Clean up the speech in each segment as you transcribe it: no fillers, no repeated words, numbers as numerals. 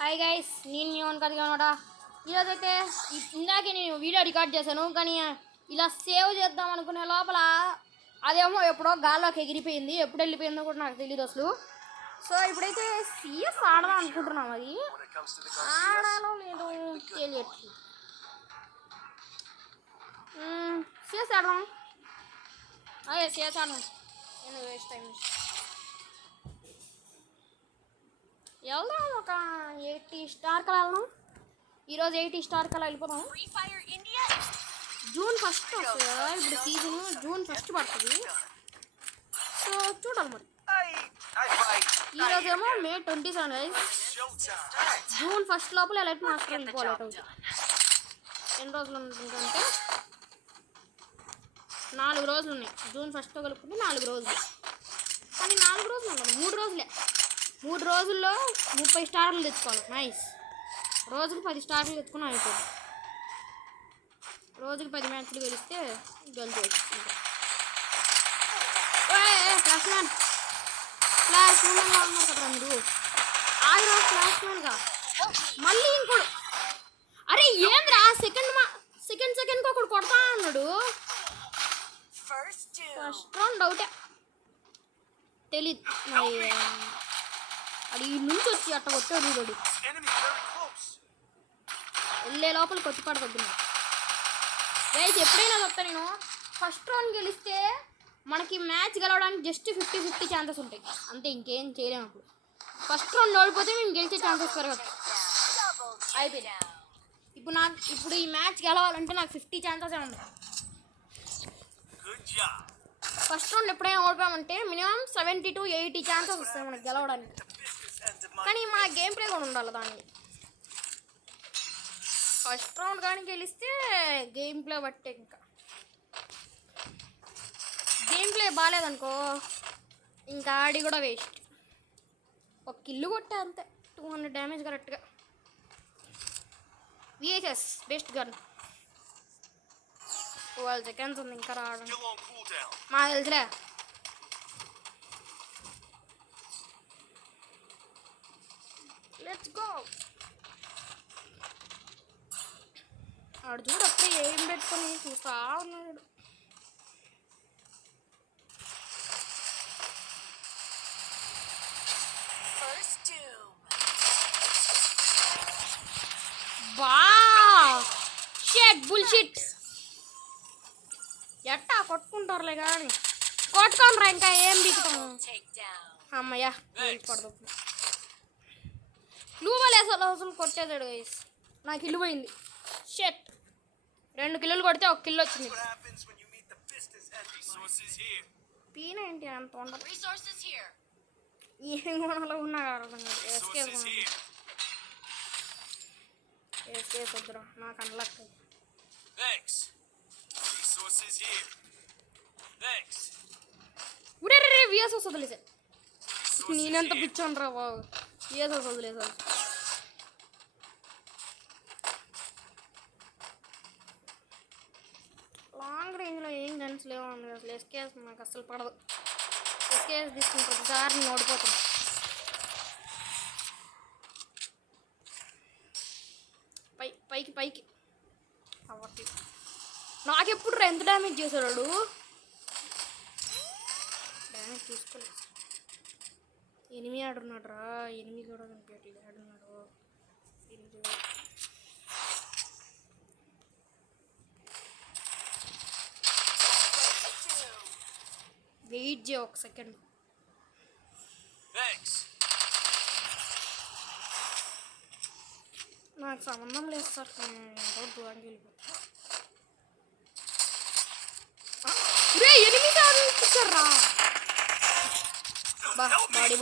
Hi guys, నేను మీ own కథగా అనమాట. ఈరోజైతే ఇందాకే నేను వీడియో రికార్డ్ చేశాను, కానీ ఇలా సేవ్ చేద్దాం అనుకునే లోపల అదేమో ఎప్పుడో గాల్లోకి ఎగిరిపోయింది. ఎప్పుడు వెళ్ళిపోయిందో కూడా నాకు తెలియదు అసలు. సో ఇప్పుడైతే సిఎస్ ఆడదాం అనుకుంటున్నాం. అది ఆడాలో లేదో తెలియట్లేదు. సిఎస్ ఆడదాం. అదే సిఎస్ ఆడదాం. నేను వేస్ట్ టైం వెళ్దాం. ఒక 80 స్టార్ కలా వెళ్దాం. ఈరోజు 80 స్టార్ కలా వెళ్ళిపోదాం. జూన్ 1 వస్తుంది కదా ఇప్పుడు సీజన్. జూన్ 1 పడుతుంది. సో చూడాలి మరి. ఈరోజు ఏమో మే 27 గైస్. జూన్ 1 లోపల ఎలైట్ మాస్టర్ వెళ్ళిపోవాలి. ఎన్ని రోజులు ఉంటుందంటే 4 రోజులు ఉన్నాయి. జూన్ 1 కలుపుకుంటే 4 రోజులు. కానీ 4 రోజులు ఉండదు, 3 రోజులే. 3 రోజుల్లో 30 స్టార్లు తెచ్చుకోవాలి. నైస్. రోజుకి 10 స్టార్లు తెచ్చుకుని అయిపోయింది. రోజుకి 10 మ్యాచ్లు గెలిస్తే గెలిచేయచ్చు. ఫ్లాష్ మ్యాన్ ఉన్నారు కదా మీరు. ఆగిరా ఫ్లాష్ మ్యాన్గా. మళ్ళీ ఇంకోడు. అరే ఏంద్రా సెకండ్కి ఒకడు కొడతా అన్నాడు. ఫస్ట్ రౌండ్ అవుటే తెలీదు మరి. అది ఈ నుంచి వచ్చి అట్ట కొట్టాడు వీడు. వెళ్ళే లోపల కొట్టి పడతగ్గున్నా గైస్. ఎప్పుడైనా చెప్తా నేను, ఫస్ట్ రౌండ్ గెలిస్తే మనకి మ్యాచ్ గెలవడానికి జస్ట్ 50-50 ఛాన్సెస్ ఉంటాయి అంతే, ఇంకేం చేయలేము. అప్పుడు ఫస్ట్ రౌండ్ ఓడిపోతే మేము గెలిచే ఛాన్సెస్ పెరగదు. అయిపోయింది. ఇప్పుడు ఈ మ్యాచ్ గెలవాలంటే నాకు 50 ఛాన్సెస్ ఉన్నాయి. ఫస్ట్ రౌండ్ ఎప్పుడైనా ఓడిపోయామంటే మినిమం 70 to 80 ఛాన్సెస్ వస్తాయి మనకి గెలవడానికి. కానీ మన గేమ్ ప్లే కూడా ఉండాలి దానికి. ఫస్ట్ రౌండ్ కానీ గెలిస్తే గేమ్ ప్లే బట్టే. ఇంకా గేమ్ ప్లే బాగాలేదనుకో ఇంకా ఆడి కూడా వేస్ట్. ఒక కిల్లు కొట్టే అంతే, 200 డ్యామేజ్ కరెక్ట్గా. VHS best gun. 12 సెకండ్స్ ఉంది ఇంకా రావడం. మా తెలుసులే. Let's go. ఆడు చూడు అప్పుడే ఏం పెట్టుకొని చూస్తా ఉన్నాడు. బా షిట్ బుల్షిట్. ఎట్టా కొట్టుకుంటారులే కానీ కొట్టుకోనరా. ఇంకా ఏం బీకుతాము. అమ్మయ్యా పడదు. లూవల్ అసలు కొట్టేదాడు గైస్. నాకు ఇల్లు పోయింది. షెట్. 2 కిల్లులు కొడితే 1 కిల్లు వచ్చింది. పీన ఏంటి అంత ఉండదు. ఏం కొనాలో ఉన్నా అర్థం కాదు. ఎస్కేస్ వద్దురా నాకు అన్లక్. ఉరే విఎస్ఎస్ వదిలేసా. నేనెంత పిచ్చాను రా బాబు. విఎస్ఎస్ వదిలేసాను. లాంగ్ రేంజ్లో ఏం గన్స్ లేవు అసలు. ఎస్కేఎస్ నాకు అస్సలు పడదు. ఎస్కేఎస్ తీసుకుని ప్రతిసారి నేను ఓడిపోతాను. పైకి అవ్వట్లేదు. నాకెప్పుడు ఎంత డ్యామేజ్ చేశాడు. డ్యామేజ్ చూసుకోలేదు. ఎనిమి ఆడున్నాడు రా. ఎనిమి కూడా కనిపించట్లేదు. ఆడున్నాడు. వెయిట్ చేయ 1 సెకండ్. నాకు సంబంధం లేదు సార్. దూరంగా వెళ్ళిపోతా. ఎనిమిది సార్లు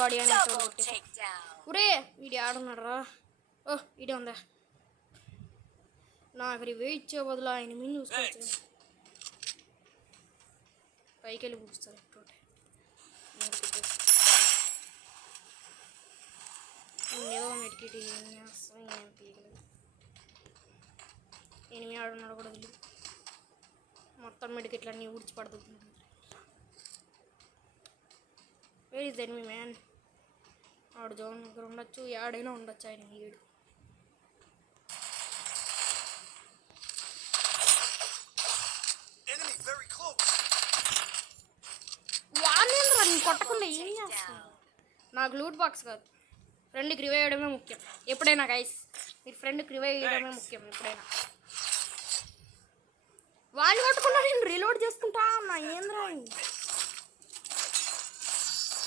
బాడీ అని ఉరే వీడి ఆడున్నాడు రా. ఓహ్ వీడే ఉందా. నాకు వెయిట్ చేయ బదులు ఆయన మీద చూసుకోవచ్చు. పైకి వెళ్ళి పూస్తారు ఏదో మెడికేట్ ఏం పీకలేదు. ఎనిమిది ఆడున్నాడు కూడా తెలియదు. మొత్తం మెడికెట్లు అన్నీ ఊడ్చి పడుతుంది. Where is enemy man. ఆడు జోన్ దగ్గర ఉండొచ్చు, ఏడైనా ఉండొచ్చు. ఆయన 7 ఏం చేస్తాను? నాకు లూట్ బాక్స్ కాదు, ఫ్రెండ్కి రివైవ్ చేయడమే ముఖ్యం ఎప్పుడైనా గైస్. మీరు ఫ్రెండ్కి రివైవ్ చేయడమే ముఖ్యం ఎప్పుడైనా. వాళ్ళు కొట్టకుండా నేను రీలోడ్ చేసుకుంటా నా ఏంద్రా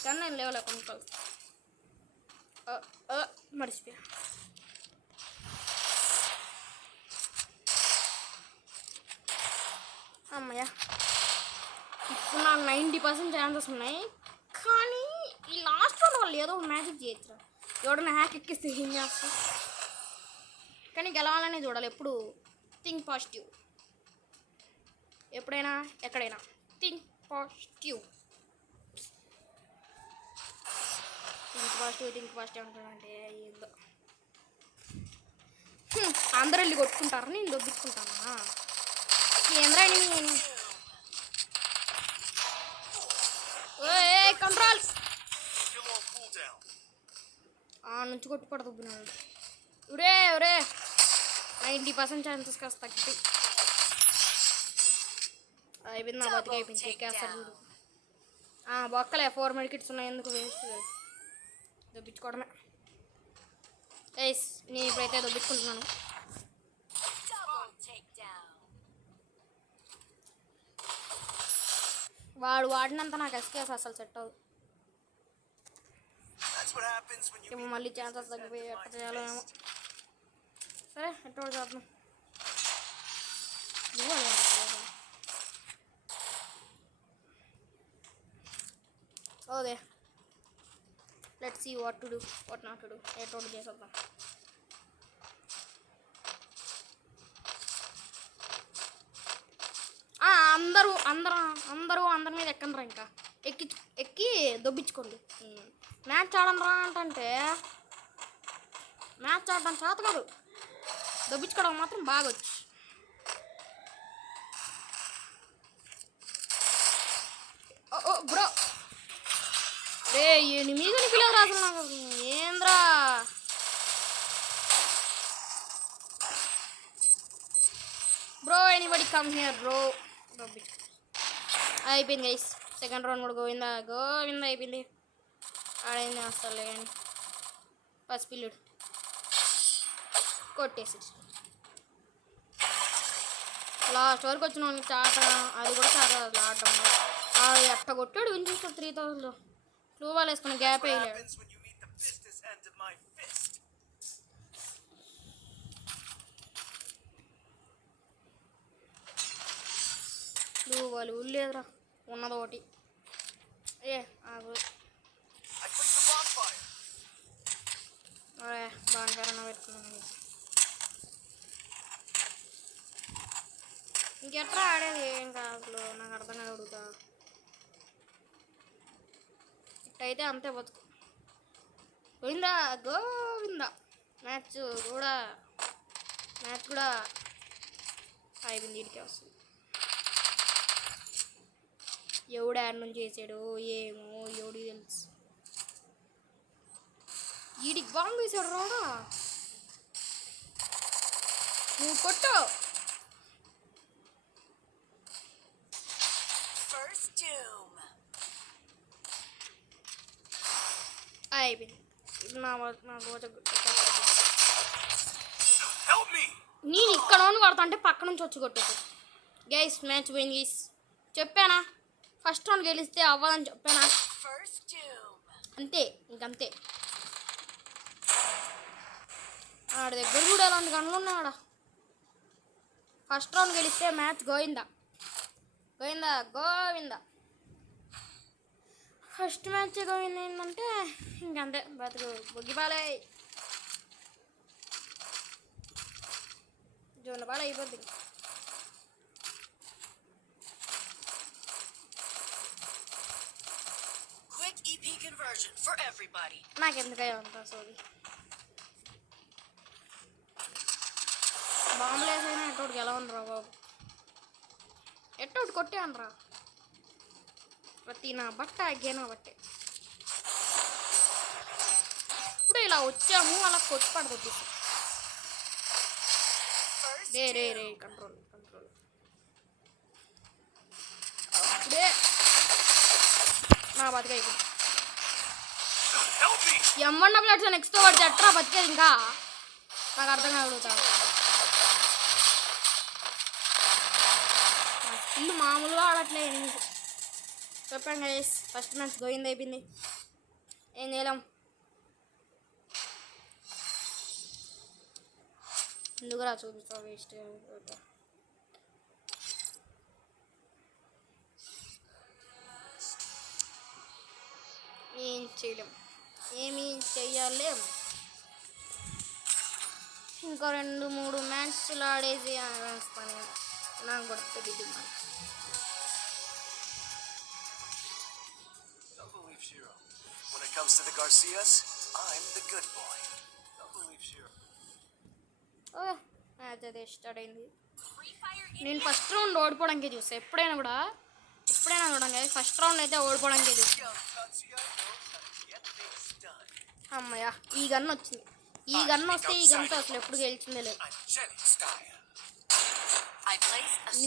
కానీ నేను లేవలే కొనుక్కోవాలి. మర్చిపోయా. అమ్మయ్య, ఇప్పుడు నాకు 90% ఛాన్సెస్ ఉన్నాయి. కానీ ఈ లాస్ట్ రౌండ్ వాళ్ళు ఏదో మ్యాజిక్ చేయొచ్చు. ఎవడన్నా హ్యాక్ ఎక్కిస్తే ఏం చేస్తాం? కానీ గెలవాలనే చూడాలి ఎప్పుడు. థింక్ పాజిటివ్ ఎప్పుడైనా ఎక్కడైనా. థింక్ పాజిటివ్ అంటానంటే ఏందో. అందరూ వెళ్ళి కొట్టుకుంటారు, నేను దొబ్బించుకుంటానా? ఏంద్రా నేను కంట్రోల్ నుంచి కొట్టుపడ దొబ్బినాడు. ఒరే 90% ఛాన్సెస్ కాస్త తగ్గిపోయి అయిపోయింది. నా బతికి అయిపోయింది. ఎక్కేస్తారు చూడు. బొక్కలే 4 మెడికిట్స్ ఉన్నాయి, ఎందుకు వేస్ట్ దొబ్బించుకోవడమే. నేను ఇప్పుడైతే దొబ్బించుకుంటున్నాను. వాడు వాడినంత నాకు ఎస్కేస్ అసలు సెట్ అవ్వదు. ఏమో మళ్ళీ ఛాన్సెస్ తగ్గిపోయి ఎట్ట చేయాలో ఏమో. సరే ఎట్టో చేద్దాం. Okay, let's see what to do, what not to do. ఎట్టో చేసేద్దాం. అందరి మీద ఎక్కండ్రా. ఇంకా ఎక్కి దొబ్బించుకోండి. మ్యాచ్ ఆడంరా అంటే మ్యాచ్ ఆడడం చేత కాదు, దొబ్బించుకోవడం మాత్రం బాగా వచ్చు. బ్రో నీ మీద నిపిలేదు అసలు నాకు. ఏంద్రా bro, anybody come here bro. అయిపోయింది గైస్, సెకండ్ రౌండ్ కూడా గోవిందా అయిపోయింది. ఆడైంది అసలే కానీ పసిపిల్లుడు కొట్టేసి లాస్ట్ వరకు వచ్చిన వాళ్ళకి చాట. అది కూడా చాట ఆడటం. ఎట్ట కొట్టాడు వినిపిస్తాడు 3000 ఫ్లూ బాల్ వేసుకుని గ్యాప్ వేయలేడు. ఫ్లూ బాల్ లేదురా, ఉన్నది ఒకటి. బాగా పెట్టుకున్నాను. ఇంకెట్లా ఆడేది ఏం కాదు, నాకు అర్థం కాదు. అడుగుతా ఇట్టయితే అంతే బతుకు. గోవిందా మ్యాచ్ కూడా అయిపోయింది. వీడికే వస్తుంది. ఎవడు యాడ్ నుంచి చేసాడు ఏమో, ఎవడికి తెలుసు. వీడికి బాంబు వేసాడు రాడా. నువ్వు కొట్టు. అయిపోయింది. నేను ఇక్కడ కొడతా అంటే పక్క నుంచి వచ్చి కొట్టేది. గైస్ మ్యాచ్ పోయింది గైస్. చెప్పానా ఫస్ట్ రౌండ్ గెలిస్తే అవ్వదని చెప్పానా? అంతే, ఇంకంతే. ఆడ దగ్గర కూడా అలాంటి గన్నులు ఉన్నాడా. ఫస్ట్ రౌండ్ గెలిస్తే match Govinda. First match Govinda ఏంటంటే ఇంకంతే బతుకు బొగ్గిపాలే జోనపాలు అయిపోద్ది. నాకెందుకయ్యా అంతా సోది. బాంబులు వేసైనా ఎట్టోటికి ఎలా ఉండరా బాబు, ఎట్టోటి కొట్టే అనరా. ప్రతి నా బట్ట అగ్గేనా బట్టే. ఇప్పుడు ఇలా వచ్చాము అలా కొట్టి పడదు. రే కంట్రోల్ అప్పుడే నా బతికైపోయింది. ఎమ్మన్న ప్లేట్స్ నెక్స్ట్ వాడు ఎట్రా బతికేది ఇంకా నాకు అర్థం కాగలుగుతా ఇల్లు మామూలుగా ఆడట్లే చెప్పండి గైస్ ఫస్ట్ మ్యాచ్ గోయింది అయిపోయింది ఏం చేయలేం ఎందుకురా చూపిస్తావు వేస్ట్ ఏం చేయలేం ఏమీ చెయ్యలేం ఇంకా 2-3 మ్యాచ్లు ఆడేసి వేస్తాను నాకు కూడా తెలియదు When it comes to the Garcias, I'm the good boy. Don't believe Shiro. ఓ మ్యాచ్ అయితే స్టార్ట్ అయింది నేను ఫస్ట్ రౌండ్ ఓడిపోవడానికే చూస్తాను ఎప్పుడైనా చూడండి ఫస్ట్ రౌండ్ అయితే ఓడిపోవడానికే చూస్తాను అమ్మయ్య ఈ గన్ వచ్చింది ఈ గన్ వస్తే ఈ గన్తో అసలు ఎప్పుడు గెలిచిందే లేదు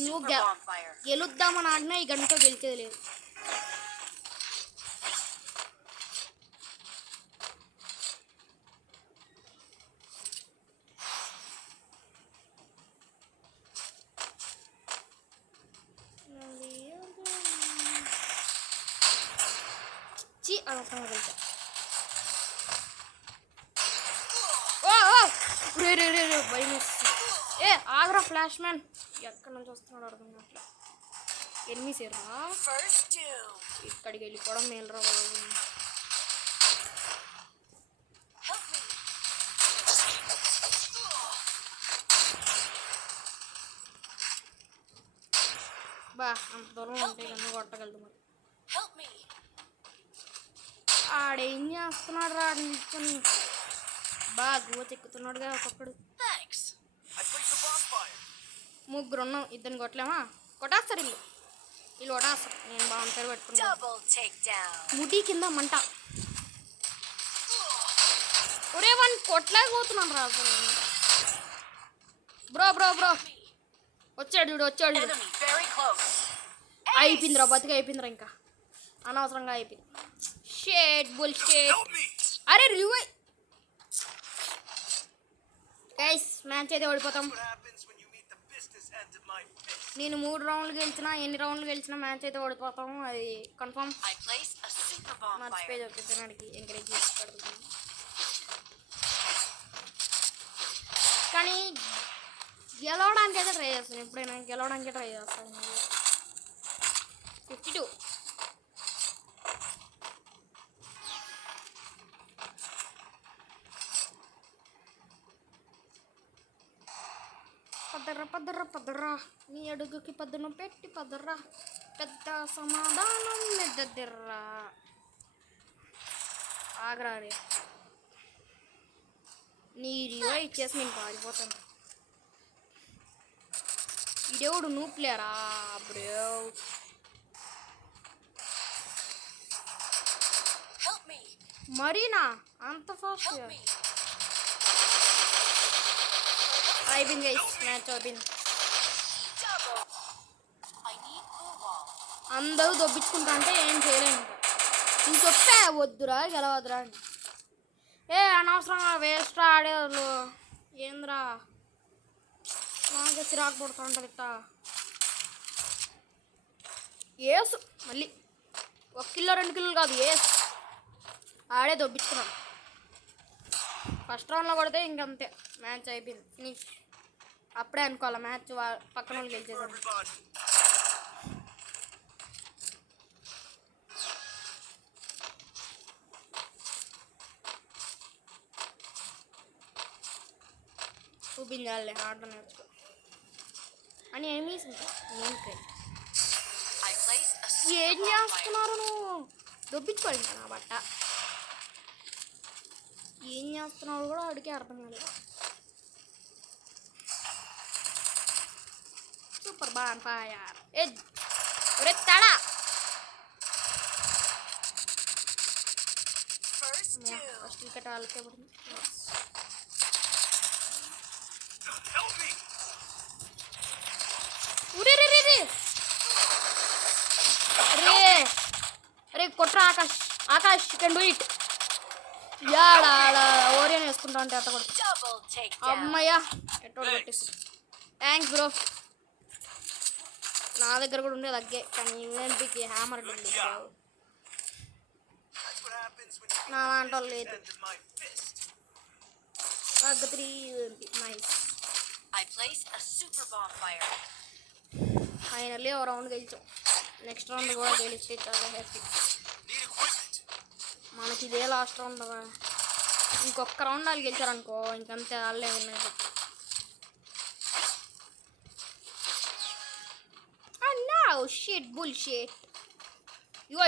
నువ్వు గెలుద్దామని ఆడినా ఈ గన్తో గెలిచేది లేదు అనవసరంగా వెళ్తా రే భయం ఏ ఆగ్రా ఫ్లాష్ మ్యాన్ ఎక్కడి నుంచి వస్తున్నాడు అర్థం కావట్లే ఎనిమిస్ ఏరా ఇక్కడికి వెళ్ళిపోవడం మేలురా బాబు బా అంత దూరం ఉంటే కన్ను కొట్టగలదు మరి ఆడేం చేస్తున్నాడు రా నిల్చుని బాగా గువ్వ చెక్కుతున్నాడుగా ఒక్కొక్కడు ముగ్గురు ఉన్నాం ఇద్దరిని కొట్టలేమా కొట్టేస్తారు వీళ్ళు కొట్టేస్తారు నేను బాగా పేరు పెట్టుకున్నాను ముడి కింద మంట ఒరే వాడిని కొట్టలేకపోతున్నాను రా అసలు బ్రో వచ్చాడు చూడు అయిపోయిందిరా బతికి అయిపోయిందిరా ఇంకా అనవసరంగా అయిపోయింది షేట్ బుల్షిట్ అరే రివై గైస్ మ్యాచ్ అయితే ఓడిపోతాం నేను 3 రౌండ్లు గెలిచినా ఎన్ని రౌండ్లు గెలిచినా మ్యాచ్ అయితే ఓడిపోతాము అది కన్ఫర్మ్ మర్చిపోయి చెప్తున్నాడికి ఎంకరేజ్ చేసి పడుతుంది కానీ గెలవడానికి అయితే ట్రై చేస్తాను ఎప్పుడైనా గెలవడానికి ట్రై చేస్తాను 52 పదర్రా నీ అడుగుకి పదును పెట్టి పదర్రా పెద్ద సమాధానం మెద్దర్రా ఆగ్రా రే నీ రివై ఇచ్చేసి నేను పారిపోతాను ఇదేవుడు నూప్లేరా బ్రో మరీనా అంత ఫాస్ట్ అయిపోయింది గైస్ మ్యాచ్ అయిపోయింది అందరూ దొబ్బించుకుంటా అంటే ఏం చేయలేము నేను చెప్పా వద్దురా గెలవద్దురా అని అనవసరంగా వేస్ట్ ఆడేవాళ్ళు ఏంద్రా నాకు చిరాకు పడుతూ ఉంటుంది ఇట్లా ఏసు మళ్ళీ 1 కిలో 2 కిలోలు కాదు ఏసు ఆడే దొబ్బించుకున్నాం ఫస్ట్ రౌండ్లో కొడితే ఇంకంతే మ్యాచ్ అయిపోయింది ఫినిష్ అప్పుడే అనుకోవాలి మ్యాచ్ పక్కన వాళ్ళు గెలిచేసారు చూపించాలి ఆడడం నేర్చుకో అని ఎనిమిస్ ఏం చేస్తున్నారు నువ్వు దొబ్బించుకోవాలి ఇంకా నా బట్ట ఏం చేస్తున్నావు కూడా అడిగే అర్థం కాలేదు సూపర్ బాన్ ఫైర్ ఒరే తడా ఫస్ట్ వికెట్ వాళ్ళకే పడింది అరే కొట్రా ఆకాష్ కెన్ డూ ఇట్ యాడా ఓరియన్ వేసుకుంటా అంటే అట్ట కూడా Double takedown. అమ్మయ్యా ఎట్టోడు కొట్టేసి థ్యాంక్స్ బ్రో. నా దగ్గర కూడా ఉండేది అగ్గే కానీ యూఎన్పీకి హ్యామర్ ఉంది bro. That's what happens when you నా దాంట్లో లేదు. end of my fist. అగ్గ 3 యూఎన్పీ nice. I place a super bonfire. Finally ఓ రౌండ్ గెలిచాం. నెక్స్ట్ రౌండ్ కూడా గెలిస్తే చాలా హ్యాపీ. Need equipment. మనకి ఇదే లాస్ట్ రౌండ్ కదా. ఇంకొక రౌండ్ వాళ్ళు గెలిచారనుకో ఇంకంతే వాళ్ళే ఉన్నాయి. Shit bull shit. ఇగో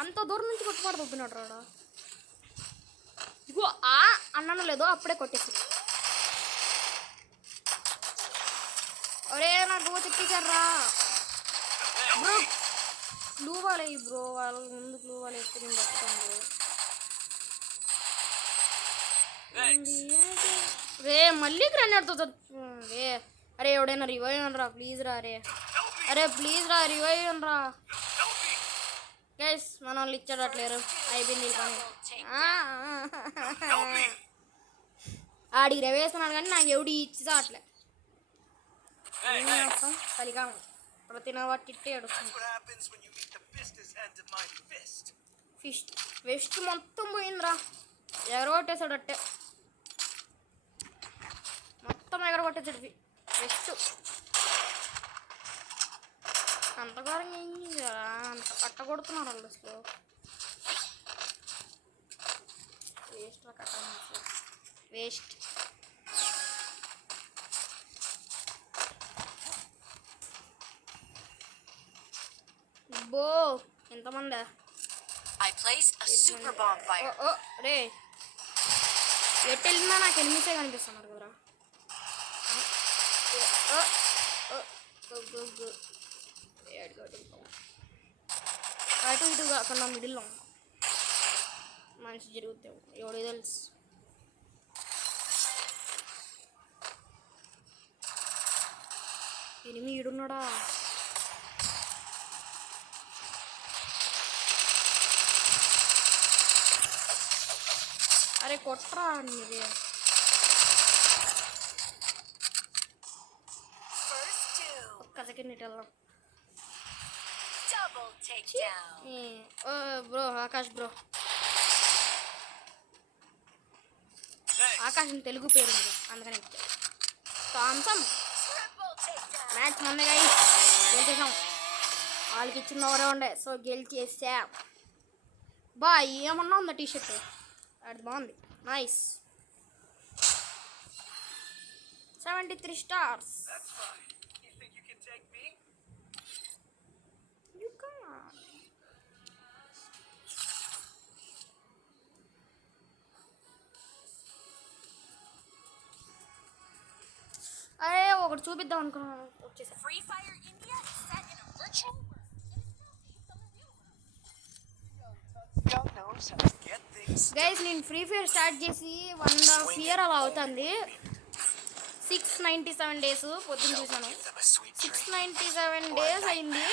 అంత దూరం నుంచి కొట్టుపాటు దొబ్బినాడు రాడా. ఇగో అన్నాను లేదో అప్పుడే కొట్టేసి. ఒరే నాకు చెక్కేశారా బ్రో. బ్లూ వాళ్ళే బ్రో, వాళ్ళ ముందు బ్లూ వాళ్ళు ఎత్తి నేను పట్టుకోండి. రే మళ్ళీ గ్రెనేడ్తో రే. అరే ఎవడైనా రివైవ్ అనరా ప్లీజ్ రా. అరే ప్లీజ్ రా రివైవ్ అనరా గైస్. మన వాళ్ళు ఇచ్చాడు అట్లేరు అయిపోయింది పని. ఆడికి రేవేస్తున్నాడు కానీ నాకు ఎవడు ఇచ్చిదా అట్లే కలికాము. ప్రతి నా వాటి ఇట్టే ఏడుస్తుంది. What happens when you meet the business end of my fist? West మొత్తం పోయిందిరా. ఎగరగొట్టేశాడు అట్టే మొత్తం ఎగరగొట్టేసాడు వెస్ట్. అంతగారం ఏం చేయాలా అంత కట్ట కొడుతున్నారు వాళ్ళు అసలు. వేస్ట్ కట్ట వేస్ట్. బో ఎంతమంది I place a super bonfire. రే ఎటు వెళ్ళినా నాకు ఎనిమిసే కనిపిస్తున్నారు కదరా. అటు ఇటు కాకుండా మిడిల్లో మనిషి జరుగుతావు ఎవడో తెలుసు. ఎనిమిది ఈడున్నాడా. అరే కొట్రా మీరే. First two. ఒక్క సెకండ్ ఇటు వెళ్దాం. Double takedown. Bro Akash bro. Thanks. ఆకాశం తెలుగు పేరు ఉంది అందుకని థామ్సమ్. Triple takedown. మ్యాచ్ మొన్న గెలిచేసాం. వాళ్ళకి ఇచ్చిన ఓవరే ఉండే సో గెలిచేసాం. బా ఏమన్నా ఉందా టీషర్ట్ అది బాగుంది nice. 73 stars. That's fine. You think you can take me? You can't. అరే ఒకటి చూపిద్దాం అనుకున్నాను వచ్చేసా. Free Fire India is set in a virtual world. Get things. Guys నేను ఫ్రీ ఫైర్ స్టార్ట్ చేసి 1.5 year అలా అవుతుంది. 697 days పొద్దున్న చూసాను. Give them a sweet dream. 697 days అయింది.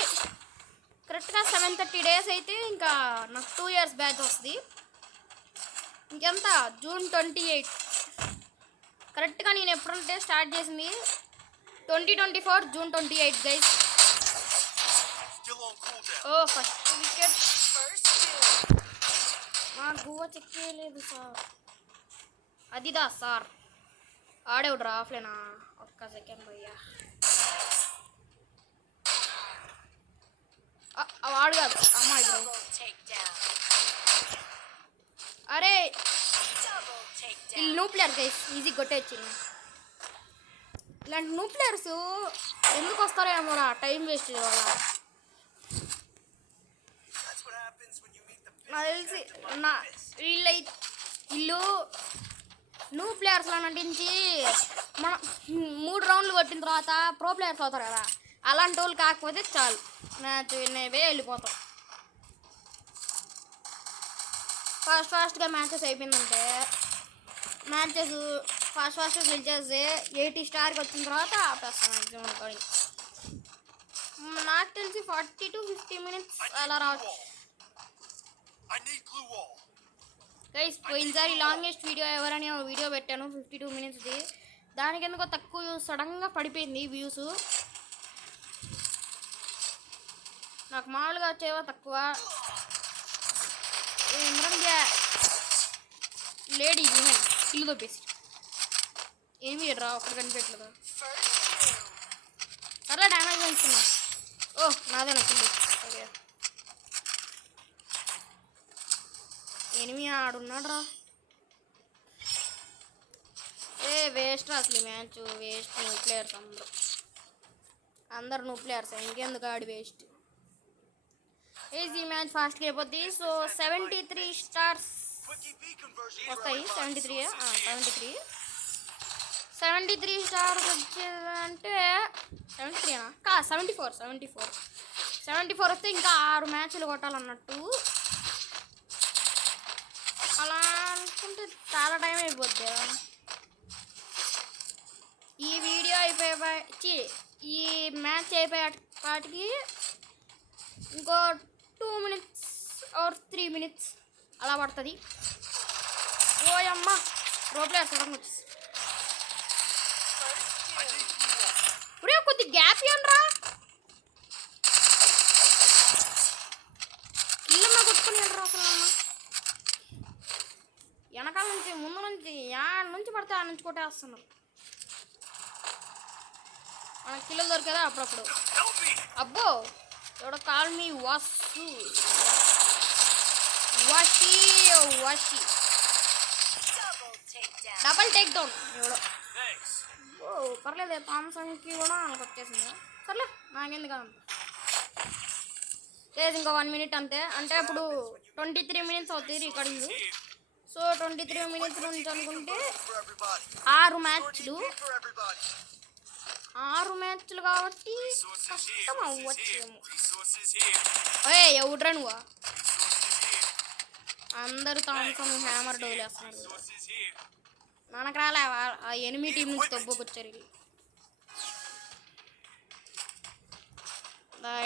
కరెక్ట్గా 730 days అయితే ఇంకా నాకు 2 years బ్యాచ్ వస్తుంది. ఇంకెంత జూన్ 28 కరెక్ట్గా నేను ఎప్పుడంటే స్టార్ట్ చేసింది 2024 June 28 guys. Still on cooldown. ఓ ఫస్ట్ వికెట్. First two. మా గువ్వ చెక్ చేయలేదు సార్. అదిదా సార్ ఆడేవుడు రాఫ్లేనా. ఒక్క సెకండ్ భయ్యా. వాడు కాదు అమ్మాయి బ్రో. Double takedown. అరే Double takedown. వీళ్ళు న్యూ ప్లేయర్స్ గైస్ ఈజీ కొట్టేచ్చు. ఇలాంటి న్యూ ప్లేయర్స్ ఎందుకు వస్తారో ఏమోరా టైం వేస్ట్ చేయాల. That's what happens when you meet the నాకు business తెలిసి end of my నా fist. వీళ్ళు న్యూ ప్లేయర్స్లో నటించి మనం 3 రౌండ్లు కొట్టిన తర్వాత ప్రో ప్లేయర్స్ అవుతారు కదా. అలాంటి వాళ్ళు కాకపోతే చాలు మ్యాచ్ విన్ అయిపోయి వెళ్ళిపోతాం. ఫాస్ట్గా మ్యాచెస్ అయిపోయిందంటే మ్యాచెస్ ఫాస్ట్గా గెలిచేసి 80 స్టార్కి వచ్చిన తర్వాత ఆపేస్తాం మ్యాక్సిమం అనుకోని. నాకు తెలిసి 40 to 50 minutes అలా రావచ్చు. I need glue wall. Guys పోయినసారి లాంగెస్ట్ వీడియో ఎవరని వీడియో పెట్టాను 52 మినిట్స్ది. దానికి ఎందుకో తక్కువ సడన్గా పడిపోయింది వ్యూస్. నాకు మామూలుగా వచ్చేవో తక్కువ. లేడీ విమెన్ ఇల్లు దొబ్బేసి ఏమి రా ఒక్కడ కనిపెట్టలేదు. సర్లే డ్యామేజ్ పెంచుకున్నా. ఓ నాదే నాకు ఓకే ఎనిమి ఆడున్నాడు రా. వేస్ట్ రా అసలు మ్యాచ్ వేస్ట్. న్యూ ప్లేయర్స్ అందరు న్యూ ప్లేయర్స్ ఇంకెందుకు ఆడి వేస్ట్. ఈజీ మ్యాచ్ ఫాస్ట్గా అయిపోద్ది. సో 73 స్టార్స్ వస్తాయి. 73 స్టార్స్ వచ్చేదంటే 74 వస్తే ఇంకా 6 మ్యాచ్లు కొట్టాలన్నట్టు. అలా అనుకుంటే చాలా టైం అయిపోద్ది. ఈ వీడియో ఈ మ్యాచ్ అయిపోయేపాటికి ఇంకో 2 మినిట్స్ ఆర్ 3 మినిట్స్ అలా పడుతుంది. ఓయమ్మ రోప్లేయర్ సడన్ వచ్చేసి ఇప్పుడు కొద్ది గ్యాప్ ఇవ్వండి రా. ఇల్లమ్మ కొట్టుకుని రా అసలు అమ్మ. వెనకాల నుంచి ముందు నుంచి యాడ్ నుంచి పడితే ఆ నుంచి కొట్టేస్తున్నారు. మనకి కిల్లు దొరికేదా అప్పుడప్పుడు. అబ్బో ఎవడో కాల్ మీ వాషి డబల్ టేక్ డౌన్ ఎవడో. ఓ పర్లేదు థామ్సన్కి కూడా నాకు వచ్చేసింది. సర్లే నాకెందుకు లేదు. ఇంకా 1 మినిట్ అంతే. అంటే ఇప్పుడు 23 మినిట్స్ అవుతుంది రికార్డింగ్. సో 23 మినిట్స్ నుంచి అనుకుంటే 6 మ్యాచ్లు కాబట్టి కష్టం అవ్వచ్చేమో. ఎవడ్రా నువ్వు? అందరూ థామ్సన్ హ్యామర్ డోలేస్తున్నారు. మనకు రాలే ఆ ఎనిమిది టీం నుంచి తొబ్బుకొచ్చారు వీళ్ళు.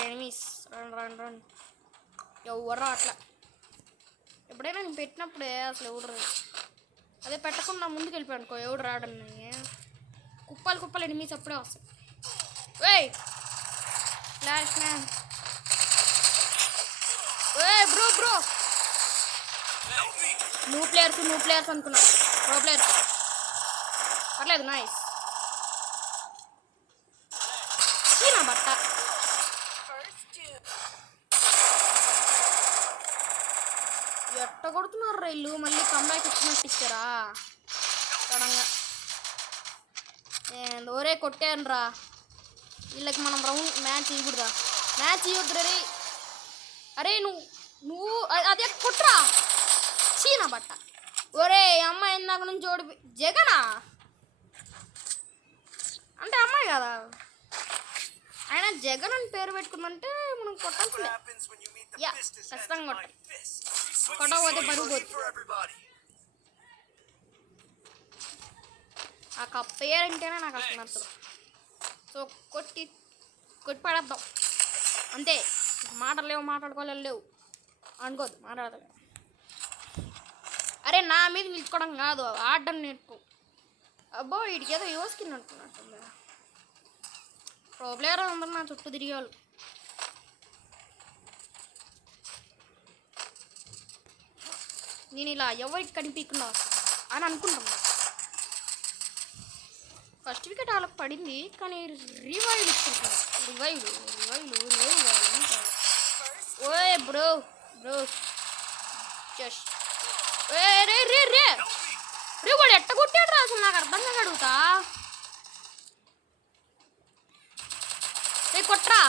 ఎనిమిస్ రన్ ఎవరు అట్లా. ఎప్పుడైనా నేను పెట్టినప్పుడే అసలు ఎవడు అదే పెట్టకుండా ముందుకు వెళ్ళిపోయాను అనుకో ఎవడు రాడని. కుప్పలు ఎనిమిస్ అప్పుడే వస్తాయి. ఏయ్ flash man bro new players అనుకున్నా. ప్రో ప్లేయర్స్ పర్లేదు నైస్. చీనా బట్ట ఎట్ట కొడుతున్నారు రా ఇల్లు. మళ్ళీ కంబ్యాక్ ఇచ్చినట్టు ఇచ్చారా సడన్గా. ఓరే కొట్టాను రా వీళ్ళకి. మనం రౌండ్ మ్యాచ్ ఇవ్వకూడదా? మ్యాచ్ ఇవ్వద్దు రే. అరే నువ్వు అదే కొట్రా చీనా బట్ట. ఒరే అమ్మాయి ఇందాక నుంచి ఓడిపి జగనా అంటే అమ్మాయి కదా. అయినా జగన్ అని పేరు పెట్టుకుందంటే మనం కొట్టాల్సిందే. యా ఖచ్చితంగా కొట్టకపోతే పరుగు పోతుంది. ఆ కప్ పేరంటేనే నాకు అసలు నచ్చదు. సో కొట్టి పడేద్దాం అంతే. మాటలు లేవు మాట్లాడుకోలేవు అనుకోద్దు మాట్లాడదు. అరే నా మీద నిలుచుకోవడం కాదు ఆడడం నేర్పు. అబ్బో వీడికి ఏదో యోస్కిన్ అంటున్నట్టుంది. ప్రో ప్లేయర్ అందరూ నా చుట్టూ తిరిగేవాళ్ళు. నేను ఇలా ఎవరికి కనిపించకుండా అని అనుకుంటున్నా. ఫస్ట్ వికెట్ వాళ్ళకి పడింది కానీ రివైవ్ ఇచ్చుకుంటున్నాను. రివైవ్ ఓయ్ బ్రో జస్ట్ రే వాడు ఎట్ట కొట్టాడు రా అసలు నాకు అర్థం కాక అడుగుతా. రే కొట్రా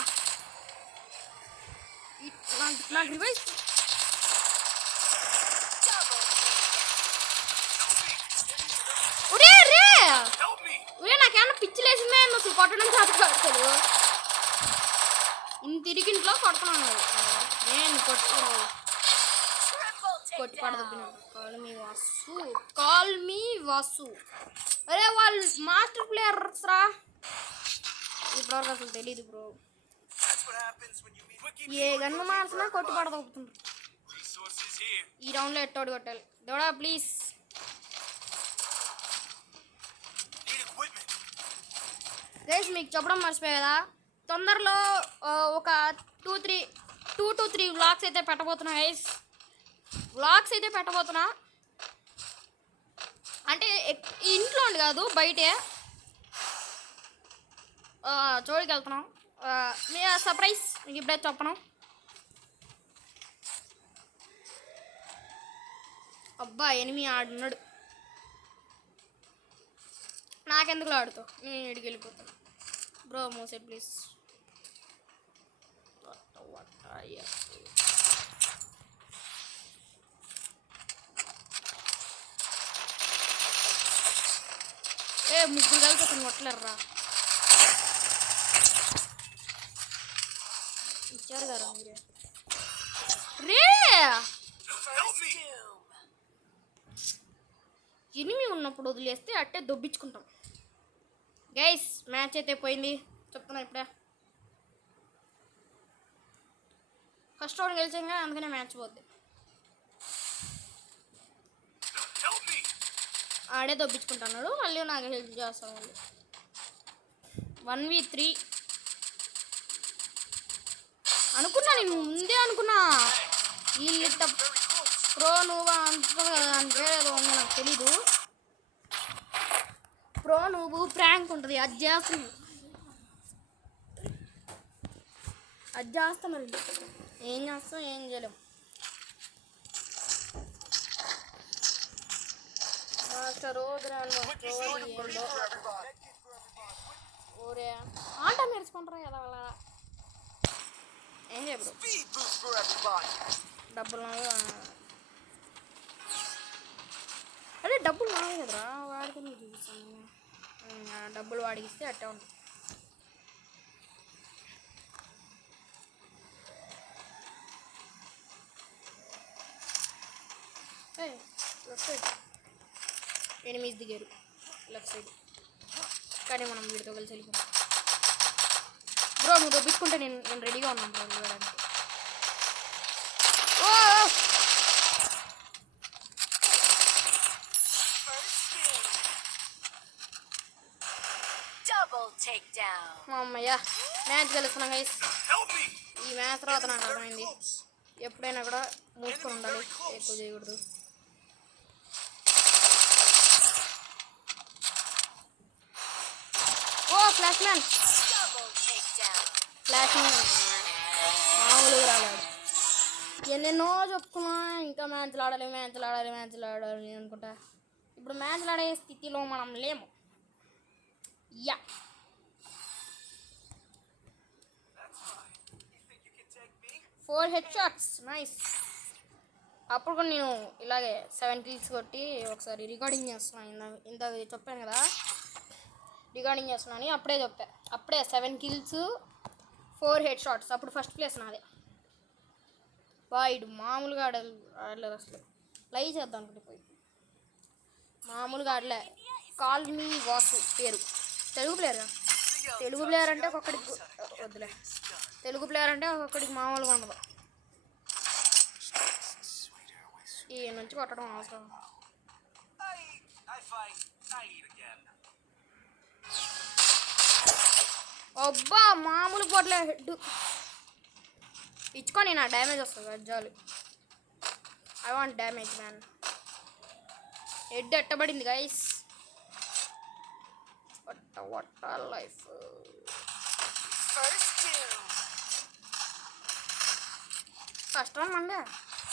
నాకు రివైవ్. రే నాకేమన్నా పిచ్చి లేసిందే అసలు కొట్టడం చేతకాడు. ఇంత తిరిగింట్లో కొడుతున్నాను నేను కొట్టి పడదబ్బిన. Call me Vasu. అరే వాళ్ళు మాస్టర్ ప్లేయర్స్ రా. ఇప్పటివరకు అసలు తెలీదు బ్రో. ఏ గన్ను మార్చినా కొట్టి పడదొక్కుతుంది. Resources here. ఈ రౌండ్లో ఎట్టోడు కొట్టాలి దేవుడా ప్లీజ్. Need equipment. గైస్ మీకు చెప్పడం మర్చిపోయా కదా, తొందరలో ఒక 2 to 3 వ్లాగ్స్ అయితే పెట్టబోతున్నా గైస్. వ్లాగ్స్ అయితే పెట్టబోతున్నా అంటే ఇంట్లో ఉండి కాదు, బయటే చోడికి వెళ్తున్నాం. మీ సర్ప్రైజ్ మీకు ఇప్పుడే చెప్పను. అబ్బా ఎనిమి ఆడున్నాడు, నాకెందుకు ఆడుతావు, నేను ఇడికి వెళ్ళిపోతాను. బ్రో మోసే ప్లీజ్. ముగ్గురు కలిసి అతను కొట్టలేరురా. ఇచ్చారు కదా మీరే రే. First doom. ఎనిమి ఉన్నప్పుడు వదిలేస్తే అట్టే దొబ్బించుకుంటాం. గైస్ మ్యాచ్ అయితే పోయింది చెప్తున్నా ఇప్పుడే. ఫస్ట్ రౌండ్ గెలిచాక అందుకనే మ్యాచ్ పోద్ది. Help me. ఆడే దొబ్బించుకుంటున్నాడు, మళ్ళీ నాకు హెల్ప్ చేస్తాను. మళ్ళీ 1v3 అనుకున్నా, నేను ముందే అనుకున్నా వీళ్ళ ప్రో నువ్వు అంటున్నావు కదా, అంటే ఏదో ఉంది నాకు తెలీదు. ప్రో నువ్వు ప్రాంక్ ఉంటుంది, అది చేస్తున్నాను ఏం చేస్తాం, ఏం చేయలేం. మాస్టర్ ఏందో ఊరే ఆట నేర్చుకుంటారా కదా వాళ్ళ. ఏం చెప్పరు Speed boost for everybody. డబ్బులు అదే డబ్బులు నావే కదరా, వాడికి నీకు చూపిస్తాను. డబ్బులు వాడికి ఇస్తే అట్టే ఉంటుంది. లెఫ్ట్ సైడ్ ఎనిమిది దిగారు లెఫ్ట్ సైడ్, కానీ మనం వీడితో కలిసి వెళ్ళిపోతాం. బ్రో నువ్వు దొబ్బించుకుంటే నేను రెడీగా ఉన్నాను బ్రో ఇవ్వడానికి. First doom. Double takedown. మా అమ్మయ్య మ్యాచ్ గెలుస్తున్నాం గైస్. Help me. ఈ మ్యాచ్ తర్వాత నాకు అర్థమైంది, ఎప్పుడైనా కూడా మూసుకొని ఉండాలి, ఎక్కువ చేయకూడదు. ఓ flash man, Double takedown. Flash man మామూలుగా రాలేదు. ఎన్నెన్నో చెప్పుకున్నా ఇంకా మ్యాచ్లు ఆడాలి అనుకుంటా. ఇప్పుడు మ్యాచ్లు ఆడే స్థితిలో మనం లేము. Yeah That's fine. You think you can take me? 4 head shots nice. అప్పుడు కూడా నేను ఇలాగే 7 kills కొట్టి ఒకసారి రికార్డింగ్ చేస్తున్నాను. ఇందాక చెప్పాను కదా రికార్డింగ్ చేస్తున్నాను, అప్పుడే 7 kills 4 హెడ్ షాట్స్, అప్పుడు ఫస్ట్ ప్లేస్ నాదే. ఇడు మామూలుగా ఆడలేదు అసలు. లైవ్ చేద్దాం అనుకుంటే పోయి మామూలుగా ఆడలే. కాల్ మీ వాసు పేరు, తెలుగు ప్లేయర్గా. తెలుగు ప్లేయర్ అంటే ఒక్కొక్కడికి వద్దులే, తెలుగు ప్లేయర్ అంటే ఒక్కొక్కడికి మామూలుగా ఉండదు. ఈ నుంచి కొట్టడం అవసరం. I fight. I eat again. అబ్బా మామూలు పోట్లే, హెడ్ ఇచ్చుకొని నా డ్యామేజ్ వస్తుంది గజ్జాలు. I want damage man. Head ఎట్టబడింది గైస్. వట్ట life. First doom. First round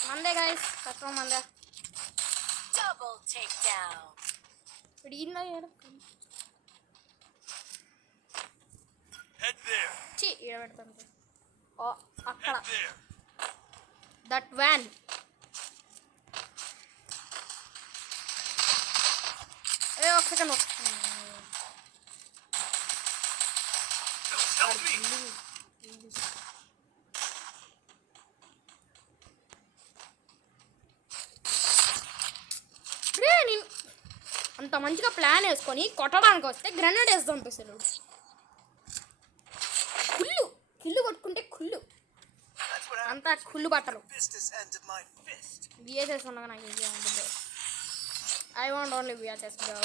మందే గైస్, ఫస్ట్ రౌండ్ మందే. Double takedown. ఇడిగిందా Head there. ఈడ పెడతాను. ఓ అక్కడ Head there. That one. ఒక సెకండ్ Help me. నేను అంత మంచిగా ప్లాన్ వేసుకొని కొట్టడానికి వస్తే గ్రెనేడ్ వేసి పంపిస్తాడు. కిల్లు కొట్టుకుంటే కుళ్ళు. That's what అంతా happens కుళ్ళు బట్టలు business end of my fist. BSS ఉండగా నాకు ఇంకేముంటుంది. I want only BSS bro.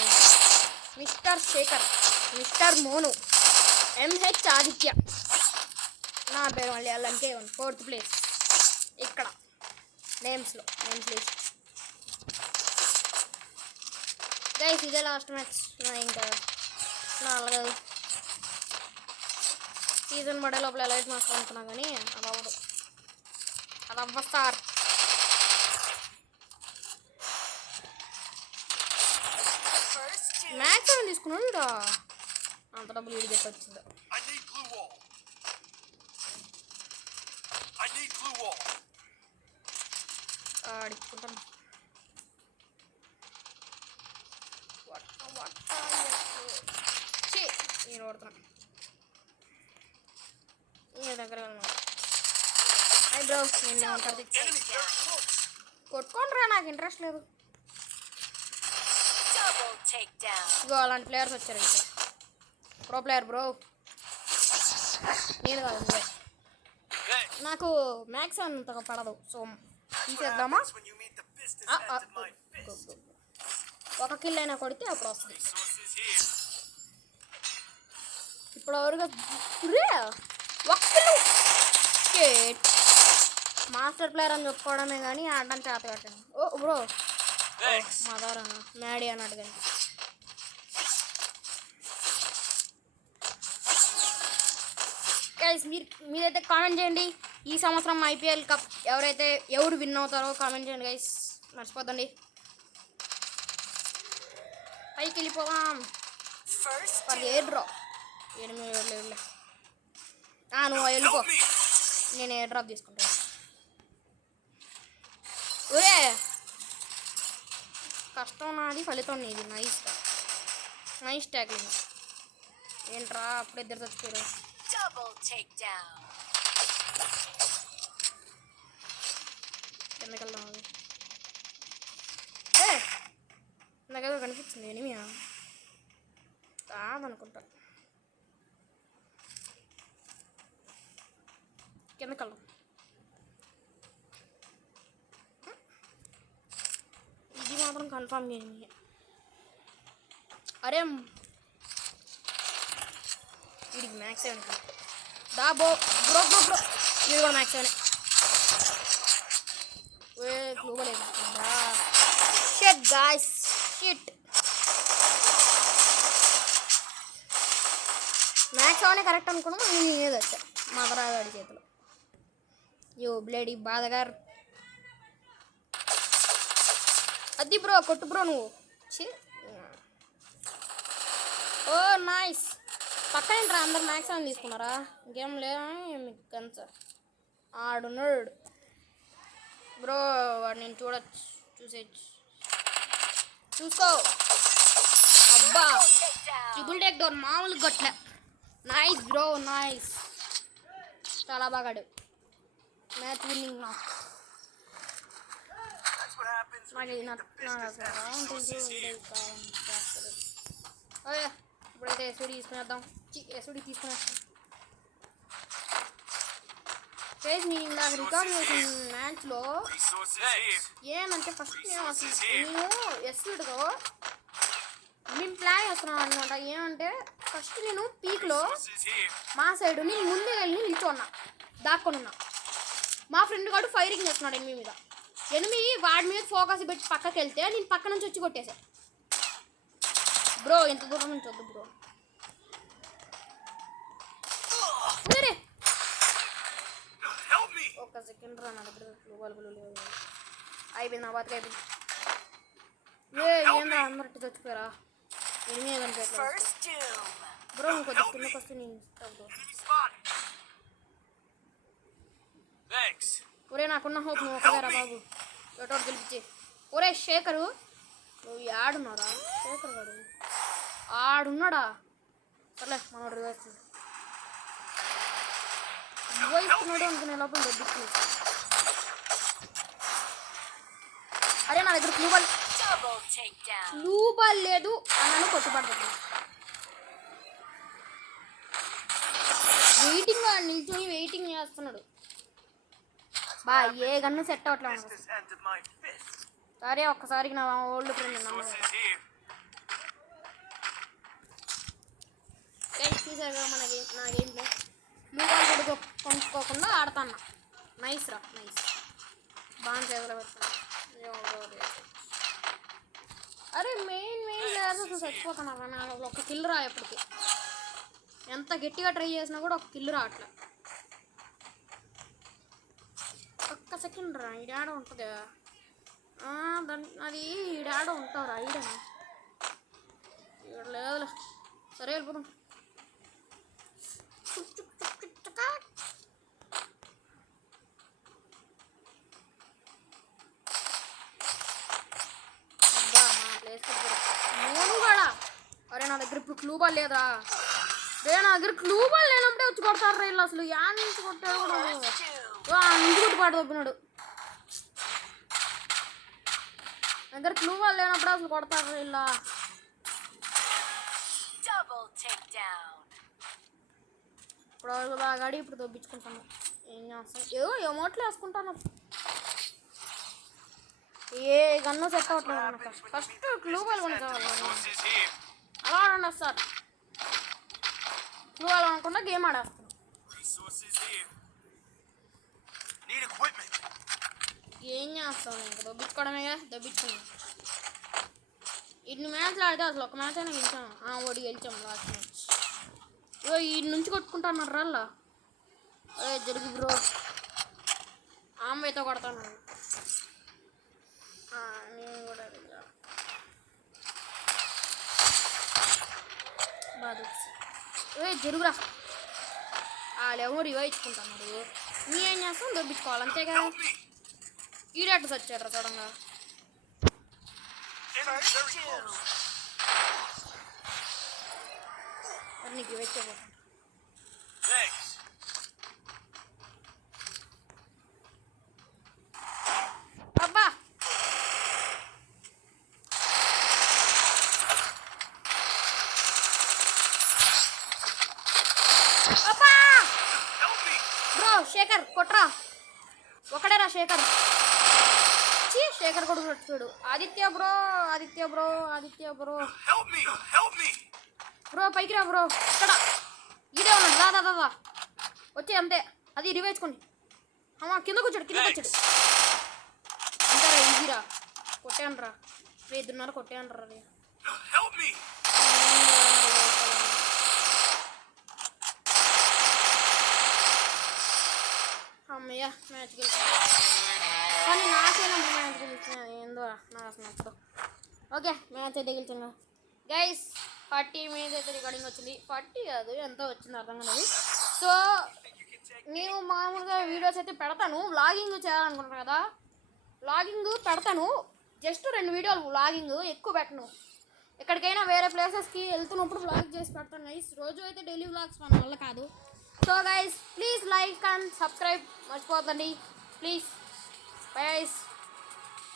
Mister Shekhar, mister Monu, MH Aditya, నా పేరు మళ్ళీ ఎల్ఎంకే 4th ప్లేస్ ఇక్కడ నేమ్స్ లిస్ట్. గైస్ ఇదే లాస్ట్ మ్యాచ్. ఇంకా అలాగే సీజన్ పడే లోపల ఎలైట్ మాస్క్ అనుకున్నా కానీ అది అవ్వదు. అది అవ్వస్తారు. First doom. మ్యాచ్ ఏమైనా తీసుకున్నాడు ఇడా అంత డబ్బులు వీడి చెప్పి వచ్చింది. I need glue wall. I need glue wall. అడుక్కుంటాను. నేను ఓడుతున్నా నీ దగ్గర హాయ్ బ్రో. నేను ఉంటుంది Enemy very close. కొట్టుకుంటారా, నాకు ఇంట్రెస్ట్ లేదు. Double takedown. ఇగో అలాంటి ప్లేయర్స్ వచ్చారు ఇక్కడ. Pro player bro. నేను కాదు నువ్వే. Thanks. నాకు మ్యాక్స్ అంతగా పడదు. So తీసేద్దామా? Happens when you meet the business end of my fist. ఒక కిల్ అయినా కొడితే అప్పుడు వస్తుంది. Resources here. ఇప్పుడు ఎవరుగా మాస్టర్ ప్లేయర్ అని చెప్పుకోవడమే కానీ ఆడడానికి చేత కట్టాను. ఓ బ్రో Thanks. మదర్ అన్న మ్యాడీ అన్నట్టు కానీ. గైస్ మీరైతే కామెంట్ చేయండి. ఈ సంవత్సరం ఐపీఎల్ కప్ ఎవరు విన్ అవుతారో కామెంట్ చేయండి గైస్. మర్చిపోద్దండి. పైకి వెళ్ళిపోదాం. First అది doom. ఏ డ్రా 8 లెవెల్. నువ్వు వెళ్ళిపో, Help me. నేను ఏ డ్రాప్ తీసుకుంటాను. ఒరే కష్టం నాది, ఫలితం నీది. Nice tackling. ఏంట్రా అప్పుడు ఇద్దరు చచ్చిపోయారు. Double takedown. కిందకి వెళ్దాం. నాకేదో కనిపించింది. ఎనిమియా కాదనుకుంటా. కిందకి వెళ్దాం. ఇది మాత్రం కన్ఫర్మ్ చేయండి. అరే వీడికి మ్యాక్స్ అనుకుంటా. దా బ్రో బ్రో బ్రో బ్రో వీడు కూడా మ్యాక్స్ అని. గ్లోబల్ అయిపోతుందా? Shit guys shit. మ్యాక్స్ అవనే కరెక్ట్ అనుకున్నాం. నేనేది వచ్చా మదరాగాడి చేతిలో. యో బ్లేడీ బాధగారు. అది బ్రో కొట్టు బ్రో నువ్వు. ఓ నైస్. పక్కన ఏంట్రా అందరు మ్యాక్స్ అని తీసుకున్నారా? ఇంకేం లేదా మీకు కన్స ఆడున్నాడు బ్రో. వాడు నేను చూసుకో. అబ్బా Takedown. ట్రిపుల్ టేక్ డౌన్ మామూలు గట్ల. Nice bro nice. చాలా బాగా ఆడు. మ్యాచ్ విన్నింగ్ నాకు. That's what happens when you meet the business end. Resources here. ఇప్పుడైతే ఎస్ఓడి తీసుకునేద్దాం. ఎస్ఓడి తీసుకునేస్తాం. నేను నాకు రికార్డ్ చేసిన మ్యాచ్లో Resources here. ఏమంటే ఫస్ట్ నేను ఎస్ఓడితో మేము ప్లాన్ చేస్తున్నాం అనమాట. ఏమంటే ఫస్ట్ నేను పీక్లో Resources here. మా సైడ్ నేను ముందే వెళ్ళి నిల్చున్నా, దాక్కొని ఉన్నా. మా ఫ్రెండ్ గారు ఫైరింగ్ చేస్తున్నాడు ఎనిమి మీద. ఎనిమి వాడి మీద ఫోకస్ పెట్టి పక్కకి వెళ్తే నేను పక్క నుంచి వచ్చి కొట్టేసా. బ్రో ఎంత దూరం నుంచి వద్దు బ్రో. సరే Help me. ఒక్క సెకండ్ రా, నా దగ్గర బల్బులు లేవు. అయిపోయింది నా బతికి అయిపోయింది. ఏంద్రా అందరు ఇట్టు చచ్చిపోయారా? ఎనిమి కనిపించట్లేదు First doom. బ్రో. నువ్వు కొద్దిగా కిందకి వస్తే నేను ఇస్తాను బ్రో. Enemy spotted. Thanks. ఒరే నాకున్న హోప్ నువ్వు ఒకవేరా బాబు. ఎటో గెలిపించి. ఒరే శేఖరు నువ్వు ఆడున్నారా? శేఖర్ గారు ఆడున్నాడా? సర్లే మనోడు రివర్స్ ఇస్తున్నాడు అనుకునే లోపల దొబ్బిస్తుంది. అరే నా దగ్గర Double takedown. బ్లూ బాల్ లేదు అన్నాను. కొట్టుపడుతుంది. వెయిటింగ్ నిల్చొని వెయిటింగ్ చేస్తున్నాడు. బా ఏ గన్ను సెట్ అవ్వట్లేదు మనకు. This end of my fist. సరే ఒక్కసారికి నా ఓల్డ్ ఫ్రెండ్ Sources here. చూసారు కదా మన గేమ్, నా గేమ్లో బ్లూ బాల్ కూడా కొనుక్కోకుండా ఆడతాను. నైస్ రా నైస్. బాగా చేతులు పెడతాను. అరే మెయిన్ ప్లేయర్స్ అసలు చచ్చిపోతున్నారు. నాకు ఒక కిల్ రా ఎప్పటికి. ఎంత గట్టిగా ట్రై చేసినా కూడా ఒక కిల్ రావట్లే. ఒక్క సెకండ్ రా, ఈ డాడ ఉంటుంది అది ఈ డాడ ఉంటావురా ఈడనా ఇక్కడ లేదులే. సరే వెళ్ళిపోతాం. నేను కూడా అరే నా దగ్గర ఇప్పుడు క్లూ బాల్ లేదా రే, నా దగ్గర క్లూ బాల్ లేనప్పుడే వచ్చి కొడతారు రైళ్ళు. అసలు యా నుంచి కొట్టాడు కూడా నుంచి కొట్టి పాటు తప్పినాడు. నా దగ్గర క్లూ బాల్ లేనప్పుడే అసలు కొడతారు రైళ్ళ. Double takedown. ఇప్పుడు బాగాడి ఇప్పుడు దొబ్బించుకుంటాను. ఏం చేస్తాను ఏదో ఎమోట్లు వేసుకుంటాను. ఏ గన్ను సెట్ అవ్వట్లేదు అనమాట. ఫస్ట్ క్లూ బాల్ కొని కావాలి. Sources here. అలా ఆడండి సార్. క్లూ బాల్ అనుకుండా గేమ్ ఆడేస్తాను. Resources here. Need equipment. ఏం చేస్తాను ఇంకా దొబ్బించుకోవడమేగా. దొబ్బించుకున్నాను. ఇన్ని మ్యాచ్లు ఆడితే అసలు ఒక మ్యాచ్ అయినా గెలిచాము. ఓడి గెలిచాము లాస్ట్ మ్యాచ్. ఇగో ఈ నుంచి కొట్టుకుంటాను రాళ్ళ. అదే జరుగు బ్రో. ఆమెతో కొడతాను. నేను కూడా బాగా జరుగురా. వాళ్ళేమో రివైవ్ ఇచ్చుకుంటున్నారు. నీ ఏం చేస్తాం దొబ్బించుకోవాలి అంతే కదా. Help me. ఈడట్టు వచ్చాడు సడన్గా. Enemies very close. నీకు రివైవ్ చేయబోతాను. Thanks. అబ్బా అబ్బా Help me. బ్రో శేఖర్ కొట్రా. ఒకడేరా శేఖర్. శేఖర్ కొడుకు కొట్టుకోడు. Aditya bro Aditya bro Aditya bro Help me. Help me. Bro పైకి రా బ్రో. ఇక్కడ ఇదే ఉన్నాడు. దా దా దా దా వచ్చే అంతే. అది రివేచుకోండి. అమ్మా కింద కూర్చోడు కింద కూర్చోడు అంటారా. ఈజీరా కొట్టాను రా. ఇద్దరున్నర కొట్టాను రా. Help me. అమ్మయ్య మ్యాచ్ గెలిచాను. కానీ నాకేనా మ్యాచ్ గెలిచాను ఏందో నాకు అసలు నచ్చదు. ఓకే మ్యాచ్ అయితే గెలిచాను గైస్. 40 మినిట్స్ అయితే రికార్డింగ్ వచ్చింది. 40 కాదు ఎంతో వచ్చింది అర్థం కాదు. సో నేను మామూలుగా వీడియోస్ అయితే పెడతాను. వ్లాగింగ్ చేయాలనుకుంటున్నాను కదా. వ్లాగింగ్ పెడతాను. జస్ట్ 2 వీడియోలు వ్లాగింగ్, ఎక్కువ పెట్టను. ఎక్కడికైనా వేరే ప్లేసెస్కి వెళ్తున్నప్పుడు వ్లాగ్ చేసి పెడతాను గైస్. రోజు అయితే డైలీ వ్లాగ్స్ మన వల్ల కాదు. So guys please like and subscribe మర్చిపోతండి ప్లీజ్. Bye guys.